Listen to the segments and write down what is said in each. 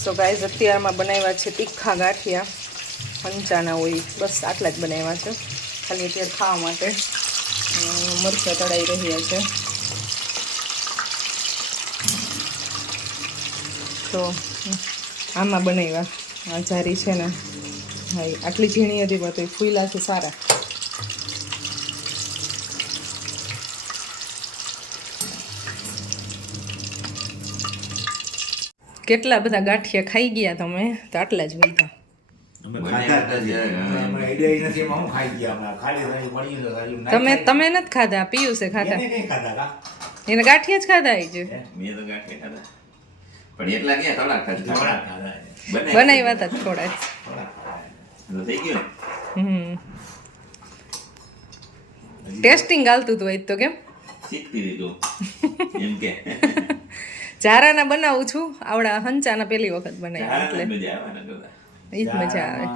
So guys અત્યારમાં બનાવ્યા છે તીખા ગાંઠિયા હંચાના હોય, બસ આટલા જ બનાવ્યા છે ખાલી અત્યારે ખાવા માટે. મરચાં તળાઈ રહ્યા છે. તો આમાં બનાવ્યા આ જારી છે ને, હા આટલી ઝીણી હતી પણ તો ફૂલા છે સારા. કેટલા બધા ગાંઠિયા ખાઈ ગયા તમે? તો આટલા જ વૈધા. તમે નથી ખાધા, પિયુષે ખાધા. એને ગાંઠિયા જ ખાધા છે. બનાવ્યા હતા થોડા. ટેસ્ટિંગ હાલતું હતું તો કેમ ઝારાના બનાવું છું, આવડા હંચાના પહેલી વખત બનાવ્યા એટલે ઈ જ મજા આવે.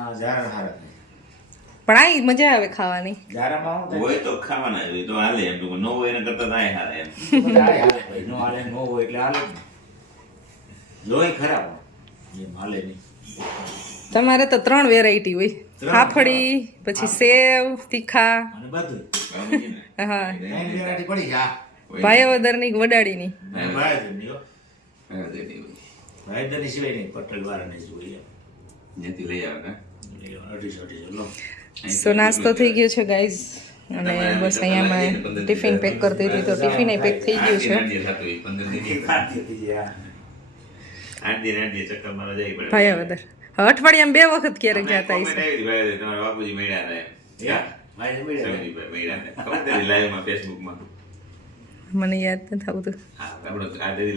પણ આ મજા આવે ખાવાની. હોય તો ખાવાના હોય તો હાલે, એમ નો હોય એના કરતા ના હાલે એમ. નો હાલે, નો હોય એટલે હાલે. લોહી ખરાબ એમ હાલે નહીં. તમારે તો 3 વેરાયટી હોય, ફાફડી, પછી સેવ, તીખા અને બધું. હા, વેરાયટી પડી જા. ભાયાવદરની વડાડીની. ભાઈદરની સિવાય નહીં, પટેલ વાળાને જોઈએ. જેથી લઈ આવે ને 250 લો. સો નાસ્તો થઈ ગયો છે ગાઈઝ, અને બસ અહીંયામાં ટિફિન પેક કરતી હતી તો ટિફિન પેક થઈ ગયું છે. ભાયાવદર અઠવાડિયામાં 2 વખત ક્યારેક જતા હશે. બાપુજી મળ્યા ફેસબુકમાં મને યાદ નથી આવતું.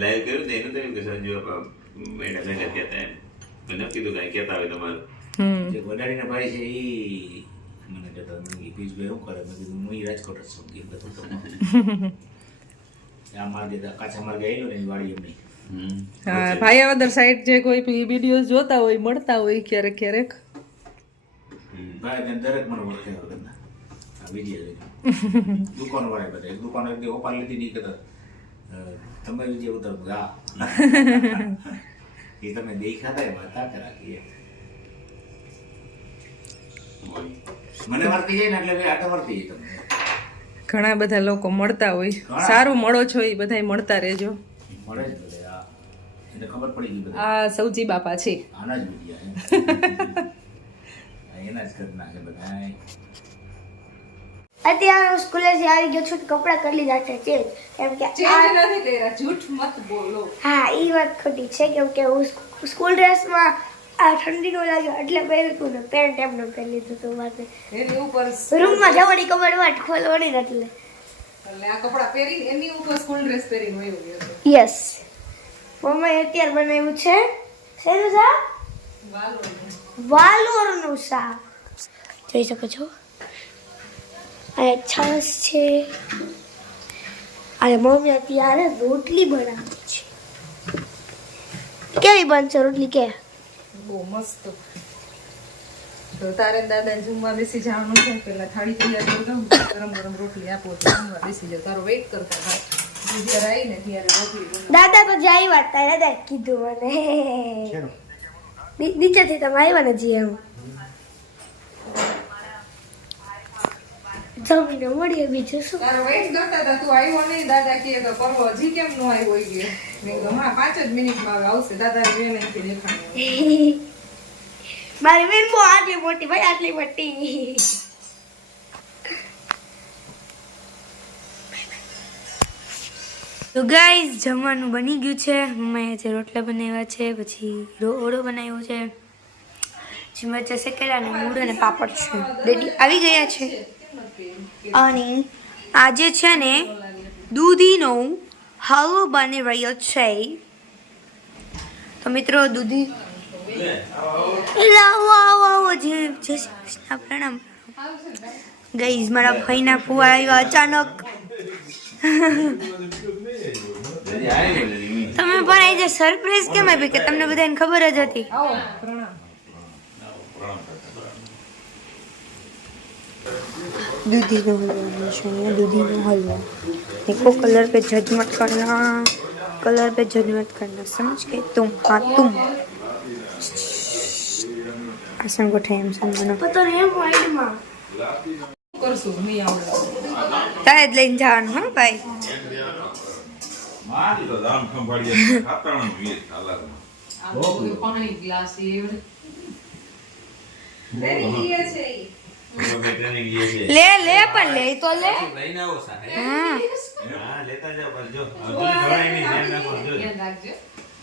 લાઈવ કર્યું ને એનું થયું કે સંજુ મેડા ભેગા થયા હતા એમ. મેં કીધું કઈ કહેતા હોય તમારું. જે વડાડીના ભાઈ છે એ મને કહેતા પીસભાઈ શું કરે? મેં કીધું હું રાજકોટ જ છું. આ માર્ગે કાચા માર્ગે આવેલો ને એ વાડી એમની. હા, ભાયાવદર સાઈડ જે કોઈ વિડીયો જોતા હોય, મળતા હોય ક્યારેક ક્યારેક. ભાઈ દરેક મને ઓળખે વગર આ વિડીયો દુકાનો વાળા બધા દુકાનો એક ઓપાર લીધી નહીં કહેતા તમે વિજય ઉતર હા એ તમે દેખાતા એમાં તાક રાખીએ. મને વર્તી જાય ને એટલે આટો વર્તી જાય. તમને ઘણા બધા લોકો મળતા હોય, સારું મળો છો એ બધા મળતા રહેજો. મળે જ બધા એને ખબર પડી ગઈ. આ સૌજી બાપા છે, આના જ વિડીયા એના જ કરી નાખે બધા. અત્યારે સ્કૂલેથી આવી ગયો છું, કપડાં કરી લીધા છે ચેન્જ, કેમ કે ચેન્જ નથી કર્યા. જૂઠ મત બોલો. હા એ વાત ખોટી છે, કેમ કે હું સ્કૂલ ડ્રેસમાં આ ઠંડી નો લાગ્યો એટલે પહેર્યું હતું ને પેન્ટ એમને પહેરી લીધું હતું. મારે એની ઉપર રૂમમાં જવાની કબાટ ખોલવાની એટલે આ કપડા પહેરીને એની ઉપર સ્કૂલ ડ્રેસ પહેરીને વયો ગયો હતો. યસ, મમ્માએ અત્યારે બનાવ્યું છે શેનું શાક? વાલોરનું શાક. જોઈ શકો છો. આ છાશ છે અને મમ્મી અત્યારે રોટલી બનાવી છે. કેવી બનશે રોટલી? કે બહુ મસ્ત. તો તારે દાદા જમવા બેસી જવાનું છે, પેલા થાળી તૈયાર કરી દઉં, ગરમ ગરમ રોટલી આપો તો જમવા બેસી જાવ. તારો વેઇટ કરતા ભાઈ જ્યારે આવીને ત્યારે રોટલી. દાદા તો જાય વાત તારે દાદા કીધું મને નીચેથી તમે આવ્યા ને જી એમ જમીને મળીએ. બીજું શું? તારો વેઇટ કરતા હતા, તું આવ્યો નહીં. દાદા કહે તો કરવો હજી કેમ ન આવ્યો હોય ગયો? મેં કીધું હા 5 જ મિનિટમાં આવશે. દાદા વેણ નથી દેખાણી. મારી બેન બહુ આટલી મોટી ભાઈ, આટલી મોટી. તો ગાઈઝ જમવાનું બની ગયું છે. મમ્માએ આજે રોટલા બનાવ્યા છે, પછી ઓળો બનાવ્યો છે, મરચાં શેકેલા અને મૂળ અને પાપડ છે. રેડી આવી ગયા છે. અને આજે છે ને દૂધીનો હલવો બની રહ્યો છે. તો મિત્રો દૂધી પ્રણામ ગાઈઝ. મારા ભાઈના ફુવા આવ્યા અચાનક. તમે પણ આજે સરપ્રાઈઝ કેમ આપી કે તમને બધાને ખબર જ હતી? दूधी नो हलवा, दूधी नो हलवा देखो, कलर पे जज मत करना, कलर पे जज मत करना, समझ गए तुम? हाँ तुम આસન ગોઠે એમ સંબંધ કરશું નહીં આવડે તારે જ લઈને જવાનું હા ભાઈ મારી તો દામ સંભાળીએ ખાતાનું જોઈએ અલગ આ બધું પાણી ગ્લાસ એવડે ટ્રેનિંગ લે છે ઈ. ટ્રેનિંગ લે છે લે લે પણ લે તો લે લઈને આવો સાહેબ હા હા લેતા જાવ પણ જો દૂધ ઢોળાય નહીં ધ્યાન રાખો જો ધ્યાન રાખજો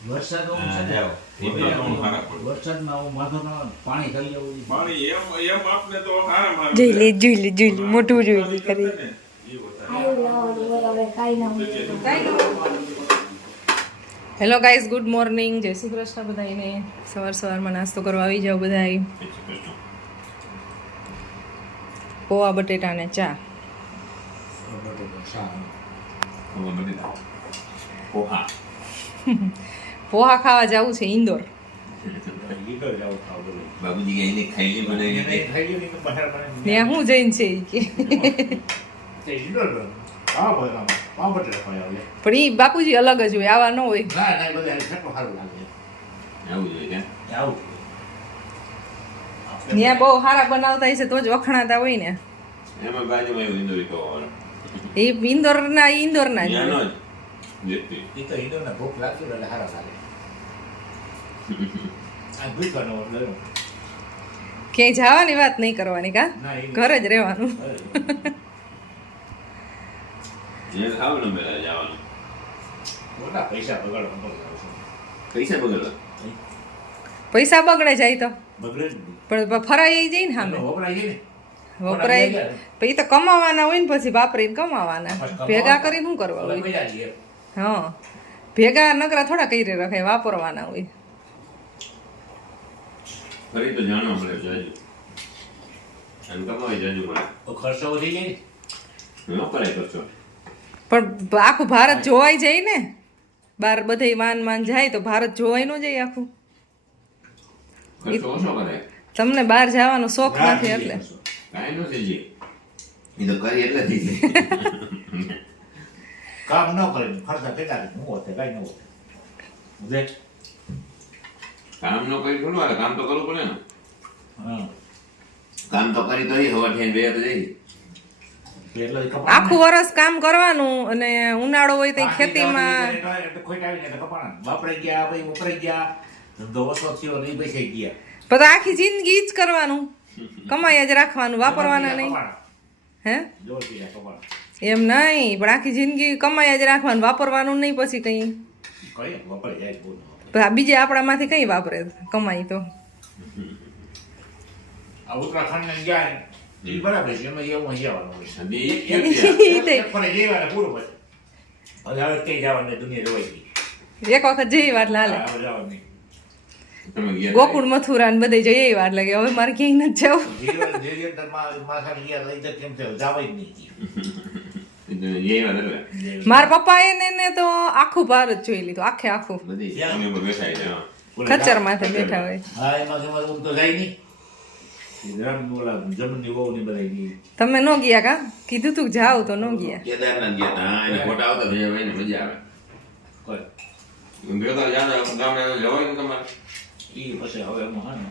વરસાદ આવું હા છે ને, જાઓ પોતાનું ફરક પડે. વરસાદમાં આવું માથામાં પાણી થઈ જવું જોઈએ. પાણી એમ આપને તો હારા મારે જોઈ લે મોટું જોઈ લે કરી એ હેલો ગાઈઝ ગુડ મોર્નિંગ જય શ્રી કૃષ્ણ બધાને સવારમાં નાસ્તો કરવા આવી જાઓ બધાય પોવા બટેટા ને ચા પોહા પોહા ખાવા જવું છે ઇન્દોર લીટર જાવ ખાવ બોલો. બાબુજી કે એને ખાઈ લે એને બનાવી ખાઈ લ્યો ને તો બહાર પાણી. ત્યાં હું જઈને છે ઈ કે તે લીટર લો. હા ભાઈ આમ પાવ બટેટા ખાઈ આવે. પણ ઈ બાપુજી અલગ જ હોય આવા ન હોય ના ના એ બધા કેટલું સારું લાગે. આવું જોઈએ કે આવું. ત્યાં બહુ સારા બનાવતા હશે તો જ વખણાતા હોય ને એમાં બાજુમાં એવું ઇન્દોરી તો એ ઇન્દોરના જ ત્યાંનો જ વ્યક્તિ એ તો ઈંડોને ભૂખ લાગતી હોય એટલે સારા લાગે. આ ભૂખવાનો એટલે ક્યાંય જવાની વાત નહીં કરવાની કા ના એ ઘરે જ રહેવાનું જે ખાવ ને મેળા જવાનું મોટા પૈસા બગાડવા પડે છે. પૈસા બગડવા પૈસા બગડે જાય તો બગડે જ નહીં. પણ ફરાઈ જાય ને સામે વપરાય છે ને. વપરાય પછી તો કમાવાના હોય ને પછી વાપરીને કમાવાના ભેગા કરીને શું કરવા ઓલા હોય પૈસા લઈએ. હા ભેગા નકરા થોડા કરી રખાય વાપરવાના હોય ફરી તો જાણવા મળે જાજુ અને કમાઈ જાજુ મળે તો ખર્ચો વધી જાય ને. ન કરાય કરશો પણ આખું ભારત જોવાઈ જાય ને બાર બધે માન જાય તો ભારત જોવાય ન જાય આખું ખર્ચો ઓછો કરાય તમને બહાર જવાનો શોખ નથી એટલે કાંઈ નથી જી એ તો કરી એટલે થઈ જાય કામ ન કરે ને ખર્ચા કેટલા કરે? હું હોતે કાંઈ ન હોતે. દેખ. કામ ન કરી થોડું હાલે કામ તો કરવું પડે ને હા. કામ તો કરી તો હવા થઈને બે તો જઈ એટલે એ કપાણ આખું વર્ષ કામ કરવાનું અને ઉનાળો હોય તો પાણી ખેતીમાં જવાની કરે એટલે ખોટ આવી જાય એટલે કપાણ. વાપરાઈ ગયા ભાઈ વપરાઈ ગયા ધંધો ઓછો થયો નહીં પૈસા ગયા. પછી આખી જિંદગી જ કરવાનું કમાઈ જ રાખવાનું વાપરવાના નહીં કપાણ. હે જોરથી જાય કપાણ. એમ નહીં પણ આખી જિંદગી કમાઈ જ રાખવાનું વાપરવાનું નહીં પછી કંઈ કઈ વપરાઈ જાય બહુ ન વપરાય. પછી આ બીજે આપણામાંથી કંઈ વાપરે કમાઈ તો આ ઉત્તરાખંડ ને ગયા ને, એ બરાબર છે એમાં એવું અહીં આવવાનું હોય. બે ઈ તો એક ફરે જઈવાને પૂરું પછી. હવે કઈ જવાનું નહીં, દુનિયા જોવાઈ ગઈ. એક વખત જઈ વાત લાલે હવે જવાનું નહીં. તમે ગયા ગોકુળ મથુરા ને બધે જઈએ વાત લાગે હવે મારે ક્યાંય નથી જવું જીવન જે અંદર માથા ગયા લઈ જાય કેમ છે જવાય જ નહીં. જઈ વાત એટલે મારા પપ્પા એને તો આખું ભારત જોઈ લીધું આખું બધી અમે ઉપર બેઠા છે હા ખચ્ચર માથે બેઠા હોય હા એમાં તો જાય નહીં. રામ બોલા જમની વહુ ની બધા ગઈ. તમે ન ગયા કા કીધું તું જાવ તો ન ગયા કેદારનાથ ગયા તા હા એને ફોટા આવતા તો ભાઈ ને મજા આવે કોઈ ભેગા જાણે ગામડે જવાય ને તમારે ઈ પછી હવે એમાં હા ને